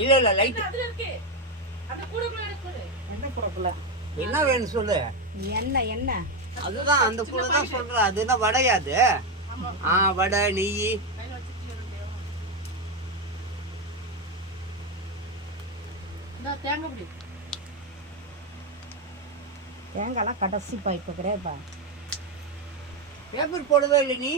இல்லை இல்லை லைட் எந்த கூடக்குள்ள என்ன வேணும் சொல்லு. எண்ணெய் அதுதான் அந்த கூட தான் சொல்கிறேன். அது என்ன வடையாது? வடை நெய் தேங்காய்லாம் கடைசிப்பா இப்போ கிடையாதுப்பா. பேப்பர் போடவே இல்லை நீ.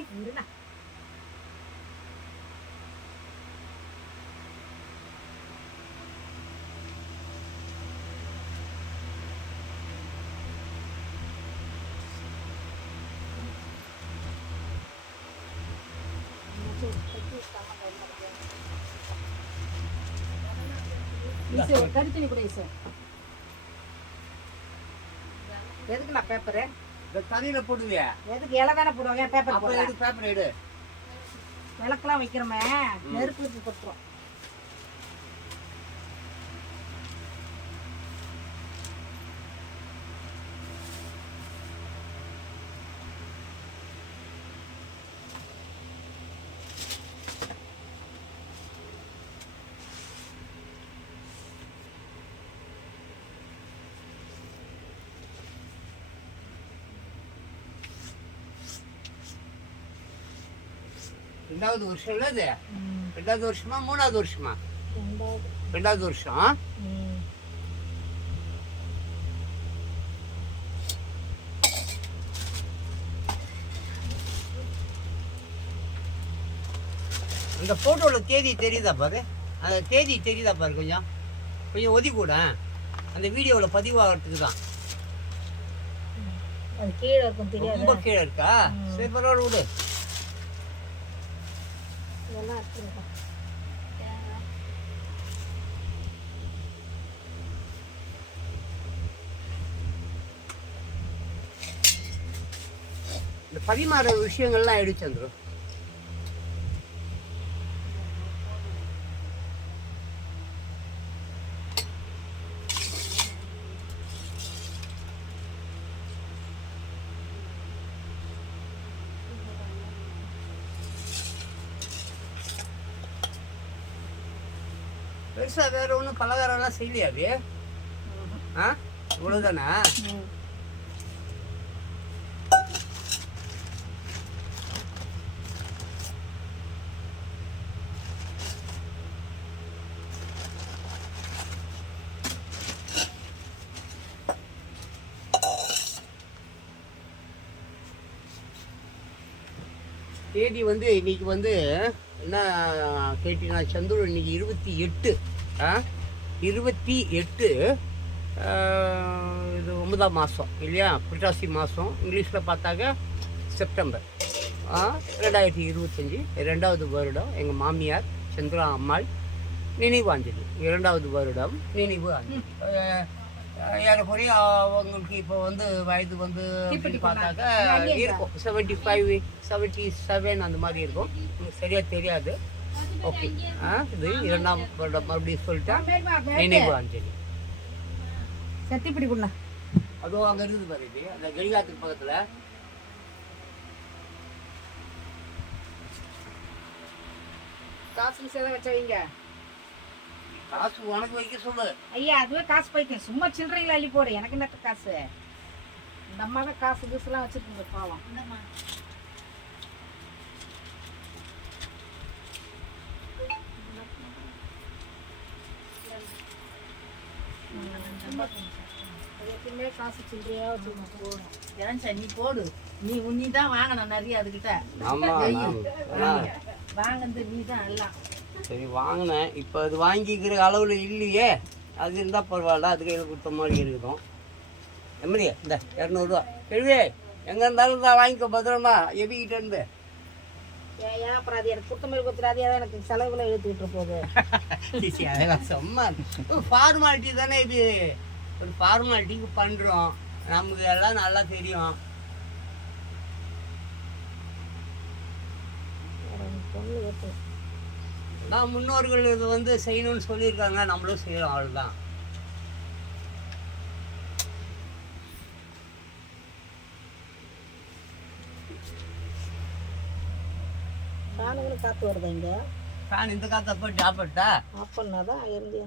கருத்தணி கூட எதுக்கு நான் பேப்பரு தண்ணியில் போடுவியா? எதுக்கு இலை தானே போடுவாங்க பேப்பர் போடுவேன். எடு பேப்பர் எடு. விளக்கெல்லாம் வைக்கிறோமே நெருப்பு கொடுத்துரும். ரெண்டாவது வருஷம் இல்லை இது? ரெண்டாவது வருஷமா மூணாவது வருஷமா? ரெண்டாவது வருஷம். அந்த போட்டோவில் தேதி தெரியுதா பாரு? அந்த தேதி தெரியுதா பாரு? கொஞ்சம் கொஞ்சம் ஒதுக்கி கூட அந்த வீடியோவில் பதிவாகிறதுக்கு தான். கீழே இருக்கும் தெரியாது. ரொம்ப கீழே இருக்கா? சரி பரவாயில்ல விடு. இந்த பரிமாற விஷயங்கள்லாம் எடுத்து வந்துடும். பெருசா வேற ஒன்றும் பலகாரம்லாம் செய்யலையாவே? இவ்வளோதானே? தேதி வந்து இன்னைக்கு வந்து என்ன கேட்டீங்கன்னா சந்துரு இன்னைக்கு 28. 28 இது 9ஆம் மாதம் இல்லையா? புரட்டாசி மாதம். இங்கிலீஷில் பார்த்தாக்க செப்டம்பர் 2025 2வது வருடம். எங்கள் மாமியார் சந்திரா அம்மாள் நினைவாஞ்சலி 2வது வருடம் நினைவு அஞ்சலி. ஏறக்குறைய அவங்களுக்கு இப்போ வந்து வயது வந்து பார்த்தாக்க இருக்கும் 75 77 அந்த மாதிரி இருக்கும். எனக்கு சரியாக தெரியாது. ஓகே இது 2ஆம் வருடம் மறுபடியும் சொல்லிட்டேன். நினைவு அஞ்சலி சத்திப்படி குண்ணா அதுவும் அங்கே இருக்குது பாரு. இது அந்த கடிகாரத்துக்கு பக்கத்தில் காசு சேத வச்ச வைங்க. காசு உனக்கு வைக்க சொல்லு. ஐயா அதுவே காசு பைத்தியம். சும்மா சில்லறைகளை அள்ளி போடு. எனக்கு என்னத்த காசு? இந்த அம்மா தான் காசு கீசுலாம் வச்சுருக்குங்க பாவம். எப்பயுமே காசு சில்லறையா வச்சுருக்கோம். நீ போடு. நீ தான் வாங்கணும் நிறைய அதுக்கிட்ட. வாங்கினது நீ தான் எல்லாம். சரி வாங்கினேன். இப்போ அது வாங்கிக்கிற அளவில் இல்லையே. அது இருந்தால் பரவாயில்ல. அது கையில் கொடுத்த மாதிரி இருக்கட்டும். எம்மடியா இந்த 200 ரூபா எழுவே எங்கே இருந்தாலும் தான் வாங்கிக்கோ பத்திரமா எபிக்கிட்ட இருந்து. ஏன் அப்புறம் அது எனக்கு கொடுத்த மாதிரி கொடுத்துடாது. அதான் எனக்கு செலவுகளை எழுத்துக்கிட்டு போகுது. அதெல்லாம் சும்மா ஃபார்மாலிட்டி தானே இது. ஒரு ஃபார்மாலிட்டிக்கு பண்ணுறோம். நமக்கு எல்லாம் நல்லா தெரியும். நான் முன்னோர்கள் இது வந்து செய்யணும்னு சொல்லியிருக்காங்க. நம்மளும் செய்யறோம். அவ்வளோதான். காத்து வருது இங்க. ஃபேன் இந்த காற்றை போட்டு ஆஃப் பண்ணிட்டா ஆஃப் பண்ணாதான் இருந்து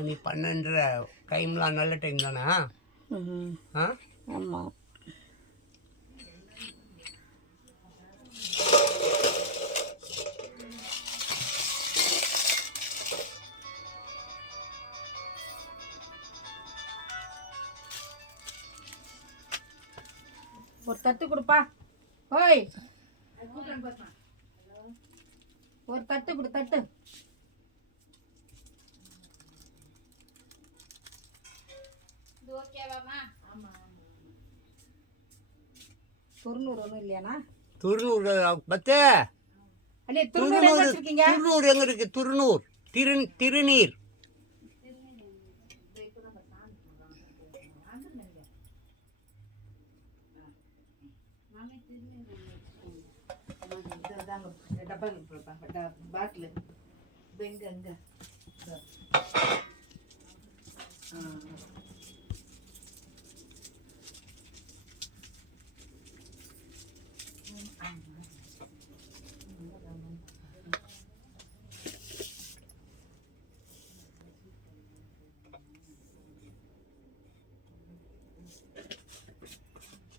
மணி 12:30 டைம்லாம் நல்ல டைம் தானே ஆ ஆமாம். ஒரு தட்டு கொடுப்பா. ஓய், ஒரு தட்டு கொடு. தட்டு துருநூறு ஒன்றும் இல்லையாண்ணா? துருநூறு பத்து அண்ணே, துருநூறு எங்க வச்சிருக்கீங்க? துருநூறு எங்கே இருக்குது? திருநூர் திருநீர் பாட்டில் எங்க எங்க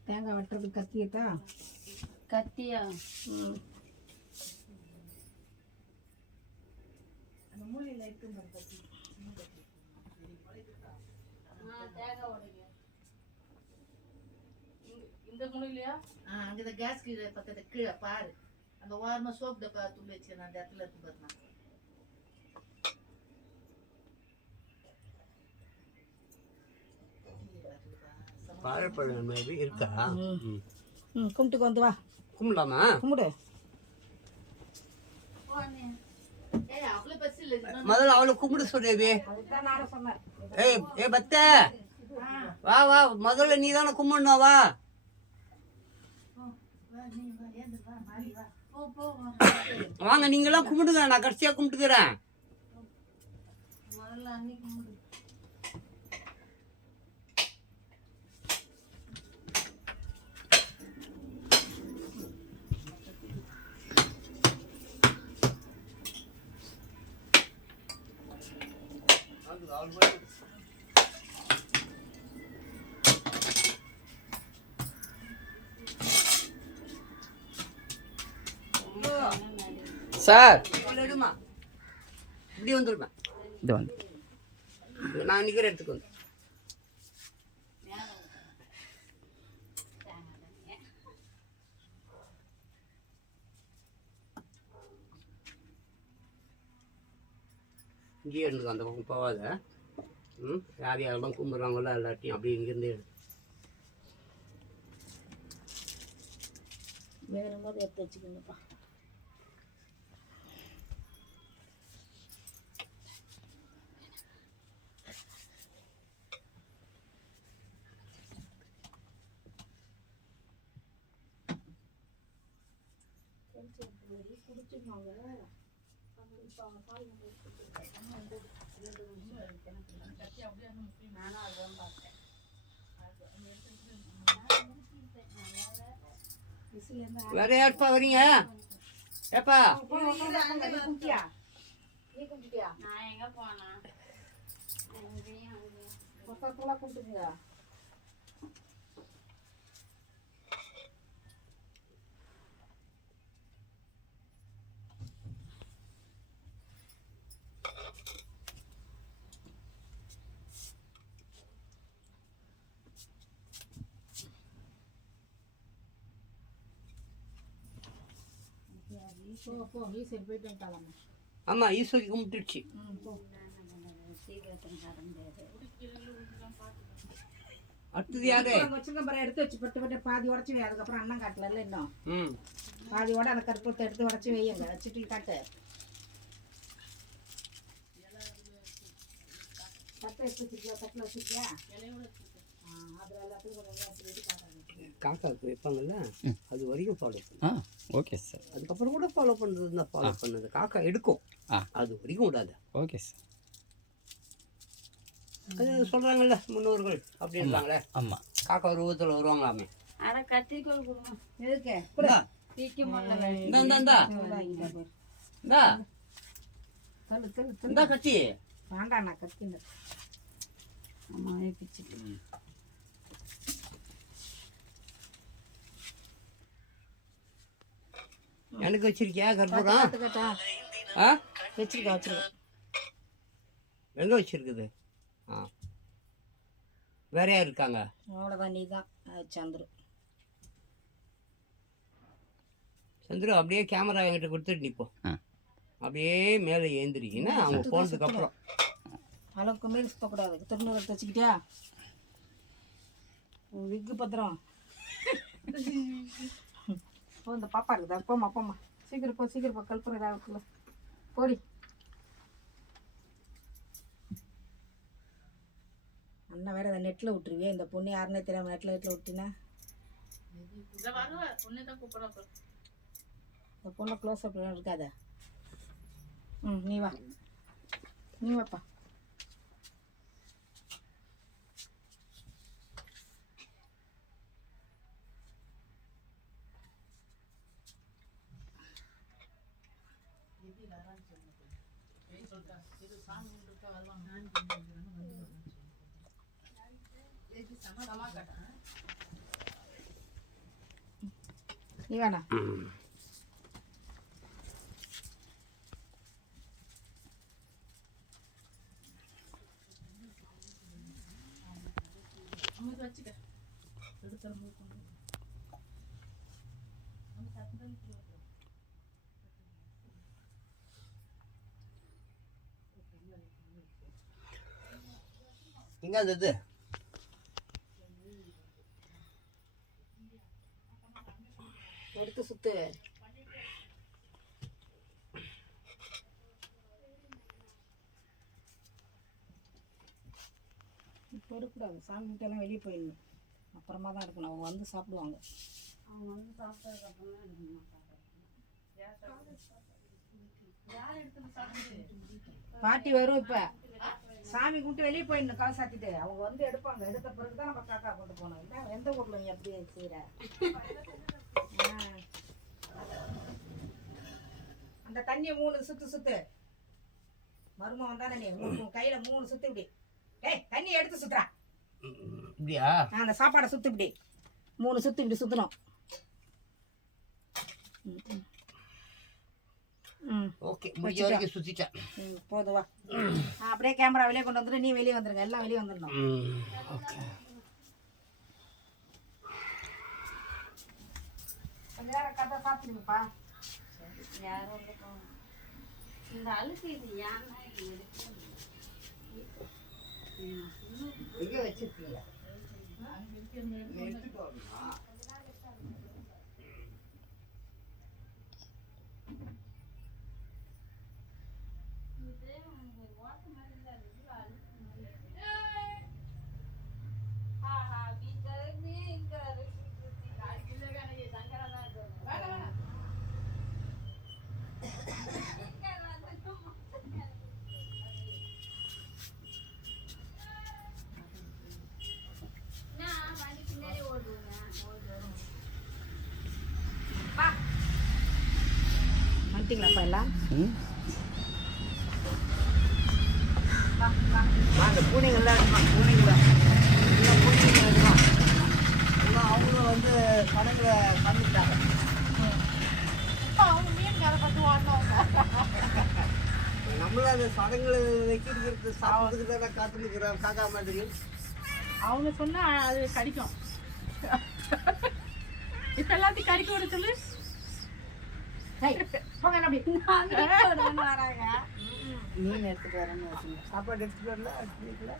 தேங்காய் வெட்டுறது கத்தியத்தா? கத்தியா? ம். அந்த மூலையில் இருக்கு கத்தி. தேங்காய் உடைங்க. இந்த மூலையிலையா? அங்கே கேஸ் கீழே பக்கத்து கீழே பாரு. அந்த ஓரமாக சோப் டப்பா துண்டு வச்சுக்கணும். அந்த இடத்துல இருக்கு பாருங்க. வாழைப்பழம் மாதிரி இருக்கா? கும்பிட்டுக்கு வந்து வா. கும்பிடலாமா? கும்பிடு. முதல்ல அவளை கும்பிடு சொல்லுவே. ஏ பத்த வா வா, முதல்ல நீ தானே கும்பிடணும். வா வாங்க, நீங்களாம் கும்பிடுங்க, நான் கடைசியா கும்பிட்டுக்கிறேன். சார் எடுமா, இப்படி வந்துடுமா? இது வந்து நான் நிற்கிற இடத்துக்கு வந்து இங்கேயே இருந்துக்கும், அந்த பக்கம் போகாத. யார் யாரெல்லாம் கும்பிட்றாங்களோ எல்லாத்தையும் அப்படி இங்கேருந்து எடு. வேற மாதிரி எடுத்து வச்சுக்கோங்கப்பா. வேற யாருப்பா வரீங்க? ஏப்பா நான் எங்க போனா கும்பிட்டுங்க. போ ஈஸ்வரி போயிட்டு வந்துட்டாலாமா. ஆமாம் ஈஸ்வரி கும்பிட்டுடுச்சு. போ. அடுத்தது யாரு? வச்சுருக்க பாரு, எடுத்து வச்சு பட்டு பட்டு பாதி உடச்சி வை. அதுக்கப்புறம் அண்ணன் காட்டல இன்னும் பாதியோட அந்த கற்பூரத்தை எடுத்து உடச்சி வையுங்க. வச்சுட்டு காட்டு தட்டை எடுத்து வச்சிருக்கியா? தட்டில் வச்சிருக்கியா? அதில் எல்லாத்தையும் கொஞ்சம் காட்டாங்க. காக்காவுக்கு வைப்பாங்கல்ல, அது வரைக்கும் ஃபாலோ பண்ணு. Okay sir. அதுக்கப்புறம் கூட ஃபாலோ பண்ணுறது தான் ஃபாலோ பண்ணது. காக்கா எடுக்கும், அது வரைக்கும் விடாது. Okay sir. அது சொல்கிறாங்கல்ல முன்னோர்கள் அப்படின்றாங்களே. ஆமாம். காக்கா ரூபத்தில் வருவாங்களாமே. ஆனால் கத்திரிக்கோள் கொடுங்க. எதுக்கு? இந்தா கத்தி. வேண்டாம், நான் கத்திங்க. ஆமாம் பிச்சு. எனக்கு வச்சிருக்கியா கற்பூரம்? வச்சிருக்கா வச்சிருக்கேன். எங்கே வச்சிருக்குது? வேற யார் இருக்காங்க? அவ்வளோதான், நீ தான் சந்துரு. சந்துரு அப்படியே கேமரா என்கிட்ட கொடுத்துட்டு நிப்போ. அப்படியே மேலே ஏந்திரிக்கின்னா அவங்க போனதுக்கு அப்புறம் அளவுக்கு மேலே சுற்றக்கூடாது. திருநூறு எடுத்து வச்சுக்கிட்டியா? விக்கு பத்திரம். ஓ இந்த பாப்பா இருக்குதா? போம்மா சீக்கிரம் போ கல்புரம் ஏதாவது போடி. அண்ணா வேற அதை நெட்டில் விட்டுருவியே. இந்த பொண்ணு யாருன்னே தெரியாமல் நெட்டில் விட்டினா இந்த பொண்ணை க்ளோஸ் அப் இருக்காத. நீ வாப்பா. நீ வேணா வச்சுக்க. எங்க அது எடுத்து சுத்து. இப்போ எடுக்கக்கூடாது. சாமி கிட்டெல்லாம் வெளியே போயிடணும். அப்புறமா தான் எடுக்கணும். அவங்க வந்து சாப்பிடுவாங்க. அவங்க வந்து சாப்பிட்டதுக்கப்புறம் தான் எடுக்கணும். பாட்டி வரும். இப்போ சாமி கும்பிட்டு வெளியே போயிடணும். காசு சாத்திட்டு அவங்க வந்து எடுப்பாங்க. எடுத்த பிறகு தான் நம்ம காக்கா கொண்டு போகணும். இல்லை எந்த ஊரில் நீ எப்படி செய்கிற? அந்த தண்ணியை 3 சுத்து. மருமகன் தானே நீ? கையில 3 சுத்து இப்படி. தண்ணி எடுத்து சுத்துறா. இப்படியா? அந்த சாப்பாடை சுத்து இப்படி 3 சுத்து இப்படி சுத்தணும். ஓகே, முடிஞ்ச வரைக்கும் சுத்திட்டேன். போதும் வா. அப்படியே கேமரா வெளியே கொண்டு வந்துட்டு நீ வெளியே வந்துருங்க. எல்லாம் வெளியே வந்துடணும். ஓகே. கொஞ்ச நேரம் கதை சாப்பிடுங்கப்பா. யாரும் இந்த அழுக்கு இது ஏன்னா எங்கே வச்சிருக்கீங்க? வந்துட்டீங்களாப்பா எல்லாம்? அந்த பூனைங்கள்லாம் இருக்குமா? பூனைங்களாம் எல்லாம் அவங்களும் வந்து படங்களை பண்ணிட்டாங்க. அவங்க மீன் கதை பார்த்து வாங்கினவங்க. நம்மளும் அந்த சடங்குகளை வைக்கிறது சாப்பிட்றதுக்கு தான் காத்துருக்குறோம். காக்கா மாதிரி அவங்க சொன்னா அது கடிக்கும். இப்ப எல்லாத்தையும் கடிக்க விட சொல்லு. போங்க என்ன அப்படி வராங்க. மீன் எடுத்துட்டு வரேன்னு வச்சுங்க. சாப்பாடு எடுத்துட்டு வரல வீட்டில்.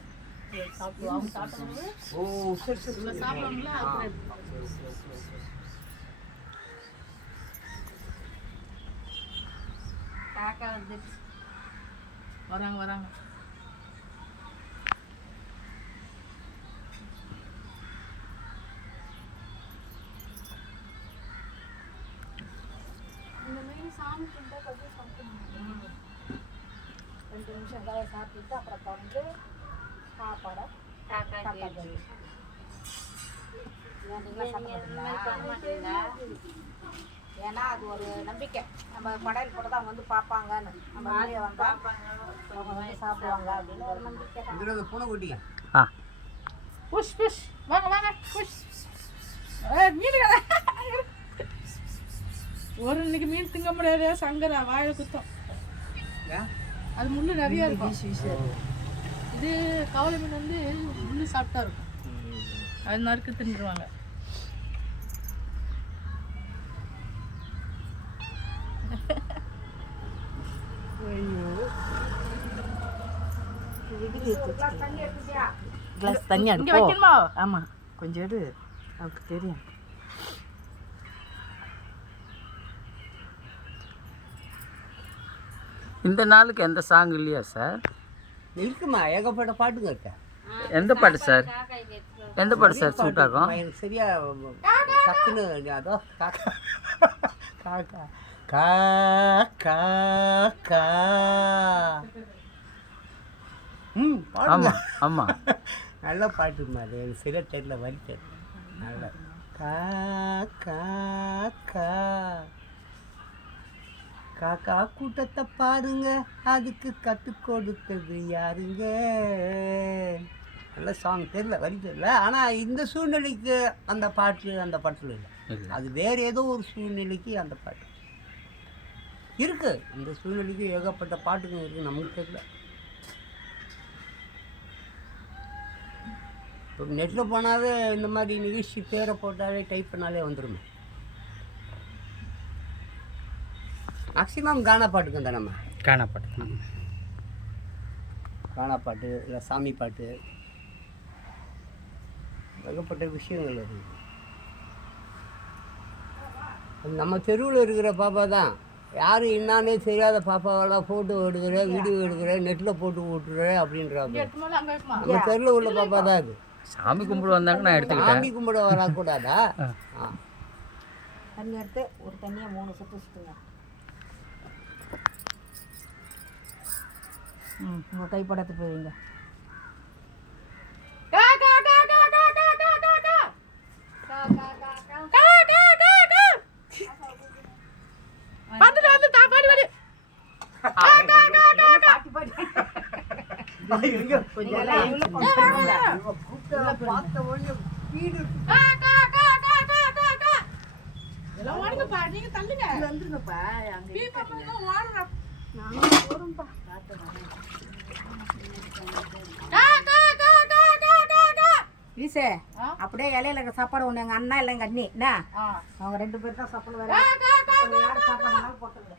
அவங்க சாப்பிடும்போது ஓ சரி சரி சரி. சாப்பிடுவாங்களா ஆ. காக்கா வந்துருச்சு. வராங்க இந்த மீன் சாமி கிட்ட கொஞ்சம் சாப்பிடணும். 2 நிமிஷம் காய சாப்பிட்டு அப்புறம் திறந்து சாப்பாடை காக்கா காக்காக்கு கேட்டு. ஏன் நீங்களாம் சாப்பிட நீங்க இந்த மாதிரி பண்ண மாட்டீங்களா? ஏன்னா அது ஒரு நம்பிக்கை. நம்ம படையல் போட்டு தான் அவங்க வந்து பார்ப்பாங்கன்னு, நம்ம வெளியே வந்தா அவங்க வந்து சாப்பிடுவாங்க அப்படின்னு ஒரு நம்பிக்கை தான். இதுல அந்த பூனை குட்டிங்க. புஷ் வாங்க புஷ். மீன் ஒரு இன்னைக்கு மீன் திங்க முடியாது, சங்கரா வாயில குத்தம். ஏன்? அது முள்ளு நிறைய இருக்கும். இது கவலை மீன் வந்து முள்ளு சாப்பிட்டா இருக்கும், அது நறுக்கு தின்றுவாங்க. கிளாஸ் தண்ணி இங்க வைக்கணுமா? ஆமாம் கொஞ்சம் எடு, அவருக்கு தெரியும். இந்த நாளுக்கு எந்த சாங் இல்லையா சார்? இருக்குமா, ஏகப்பட்ட பாட்டுங்க இருக்க. எந்த பாட்டு சார்? காக்கா கேட்டு. எந்த பாட்டு சார் சூட் ஆகும்? எனக்கு சரியா டக்குன்னு அதோ காக்கா காக்கா கா கா கா. பாடுங்க. ஆமாம் ஆமாம். நல்ல பாட்டுமா, அது எனக்கு சரியா தெரியல, வரி தெரியல. நல்ல கா கா கா. காக்கா கூட்டத்தை பாருங்க, அதுக்கு கற்றுக் கொடுத்தது யாருங்க. நல்ல சாங், தெரியல வரி தெரியல. ஆனால் இந்த சூழ்நிலைக்கு அந்த பாட்டு அந்த பாட்டில் இல்லை, அது வேறு ஏதோ ஒரு சூழ்நிலைக்கு அந்த பாட்டு இருக்கு. இந்த சூழ்நிலைக்கு ஏகப்பட்ட பாட்டுங்க இருக்குது, நமக்கு தெரியல. இப்போ நெட்டில் போனாவே இந்த மாதிரி நிகழ்ச்சி பேரை போட்டாலே டைப் பண்ணாலே வந்துடுமே. மேக்ஸிமம் கானா பாட்டுக்கு தான் நம்ம காணா பாட்டு. கானா பாட்டு இல்லை சாமி பாட்டு, ஏகப்பட்ட விஷயங்கள் இருக்குது. அது நம்ம தெருவில் இருக்கிற பாப்பா தான், யார் என்னானே தெரியாத பாப்பாவெல்லாம் ஃபோட்டோ எடுக்கிற, வீடியோ எடுக்கிற, நெட்டில் போட்டு விட்டுற அப்படின்றாங்க. நம்ம தெருவில் உள்ள பாப்பா தான் அது. சாமி கும்பிடு வந்தாங்க, நான் எடுத்துக்கிட்டேன். சாமி கும்பிட வரக்கூடாதா? தண்ணி எடுத்து ஒரு தண்ணியை 3 சுற்று சுற்றுங்க. உங்கள் கைப்படத்து போவீங்க. ஈசே, அப்படியே இலையில இருக்க சாப்பாடு ஒன்று எங்கள் அண்ணா இல்லை எங்கள் அண்ணி என்ன, அவங்க 2 பேர் தான் சாப்பிட வேற. யார் சாப்பாடுனாலும் போட்டுருங்க.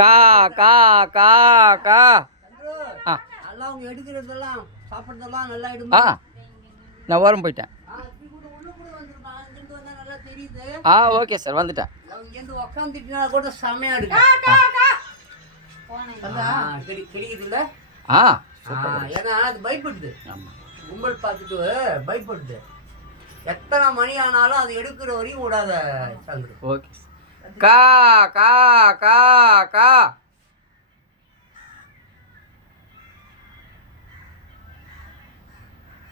கா கா கா கா. நல்லா அவங்க எடுக்கிறதெல்லாம் சாப்பிட்றதெல்லாம் நல்லா ஆ எடுமா. நான் ஓரம் போயிட்டேன். உள்ள கூட வந்துருப்பான், இங்கிருந்து வந்தா நல்லா தெரியுது. ஓகே சார், வந்துட்டேன். இங்கேருந்து உக்காந்துட்டுனா கூட செமையா இருக்கு. கிடைக்குதுல்ல? ஏன்னா அது பயப்படுது, ஆமாம் கும்பல் பார்த்துட்டு பயப்படுது. எத்தனை மணி ஆனாலும் அது எடுக்கிற வரையும் விடாத சந்துரு. ஓகே. கா கா கா கா.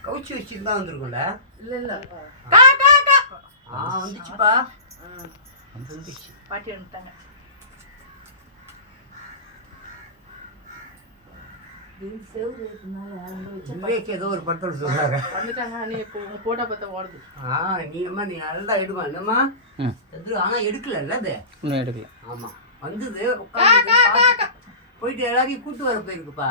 கவுச்சி வச்சுட்டு தான் வந்திருக்கும்ல. இல்லை வந்துச்சுப்பா, வந்துச்சு. பாட்டி வந்துட்டாங்க. விவேக் ஏதோ ஒரு படத்தில் சொல்றாங்க. வந்துட்டாங்க. நீ இப்போ உங்க போட்டோ பார்த்தா ஓடுது. நீ அம்மா நீ நல்லா எடுமா என்னம்மா. ஆனா எடுக்கல அது. இன்னும் எடுக்கல. ஆமா வந்தது உட்கார்ந்து போயிட்டு எல்லாரையும் கூட்டு வர போயிருக்குப்பா.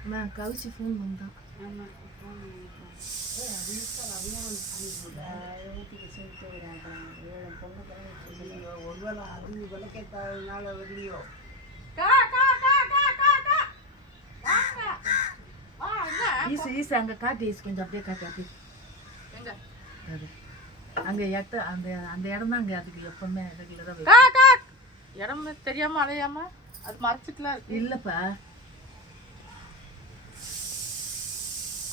நான் கவிச்சு ஃபோன் பண்ணேன். ஒருவேளை அது விளக்கேற்றதுனால வரலையோ. ஈசு அங்கே காட்டு, ஈசு கொஞ்சம் அப்படியே காட்டு, அப்படி எங்க அது அங்கே அந்த அந்த இடம் தான் அங்கே அதுக்கு எப்பவுமே ரெகுலராக இடம் தெரியாம அலையாம அது மறைச்சிட்டுலாம் இருக்கு. இல்லைப்பா.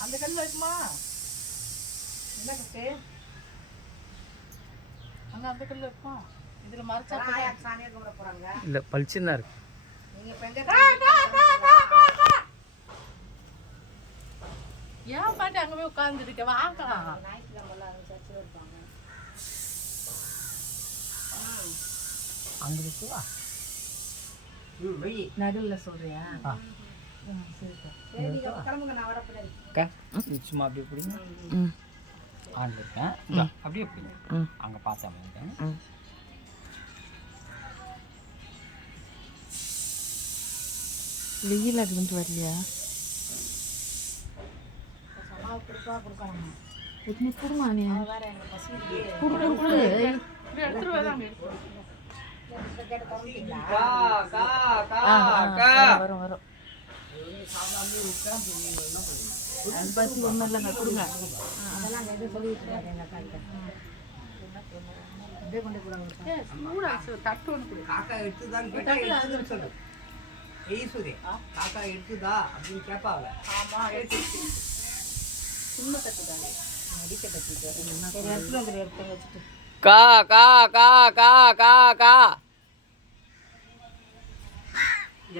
அந்த கல் இருக்குமா? என்ன கட்டு அங்க அந்த கல் இருக்குமா? இதுல மறைச்சா இல்லை பளிச்சுன்னு தான் இருக்கு. ஏன் பாட்டி அங்க போய் உட்கார்ந்துருக்க? வாங்கலாம். அங்கே இருக்குவா? நடுவில் சொல்றியா? சரிப்பா. அக்கா இது சும்மா அப்படியே பிடிங்க. ஆண்டில் இருக்கேன். அப்படியே பிடிங்க. அங்கே பார்த்தா இருக்கேன். வெயில் அது வந்து வரலையா? கொடுமா நீ எடுத்துட்டு வராங்க. வரும் வரும். அது பற்றி ஒன்றும் இல்லைங்க, கொடுங்க. தட்டு ஒன்று கொடு. காக்கா எடுத்துதான்னு கேட்டா எடுத்துதுன்னு சொல்லு. ஈஸ்வரி காக்கா எடுத்துதா அப்படின்னு கேட்பாங்க. ஆமா எடுத்து. கா கா கா கா கா கா.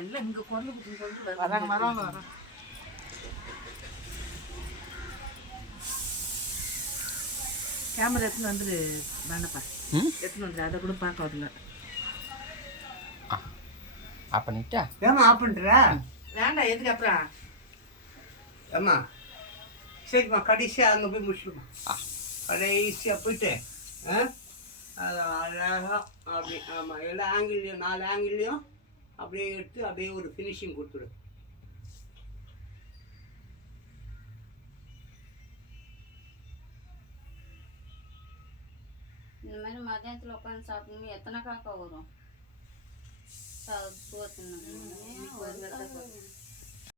எல்லாம் இங்கே கொண்டு கொடுத்து வராங்க வராங்க வராங்க. கேமரா எடுத்துன்னு வந்துடு வேண்டப்பா. எடுத்துன்னு வந்துடு, அதை கூட பார்க்க வரல. ஆஃப் பண்ணிட்டா? ஏமா ஆஃப் பண்ணுற? வேண்டாம், எதுக்கு அப்புறம்? ஏம்மா சரிம்மா, கடைசியாக அங்கே போய் முடிச்சுடுமா. கடைசியாக போயிட்டு அது அழகாக அப்படி, ஆமாம், எல்லா ஆங்கிள்லையும் 4 ஆங்கிள்லையும் அப்படியே எடுத்து அப்படியே ஒரு ஃபினிஷிங் கொடுத்துடு. இந்த மாதிரி மதியானத்தில் உட்காந்து சாப்பிடணும். எத்தனை காக்கா வரும்? போச்சுன்னு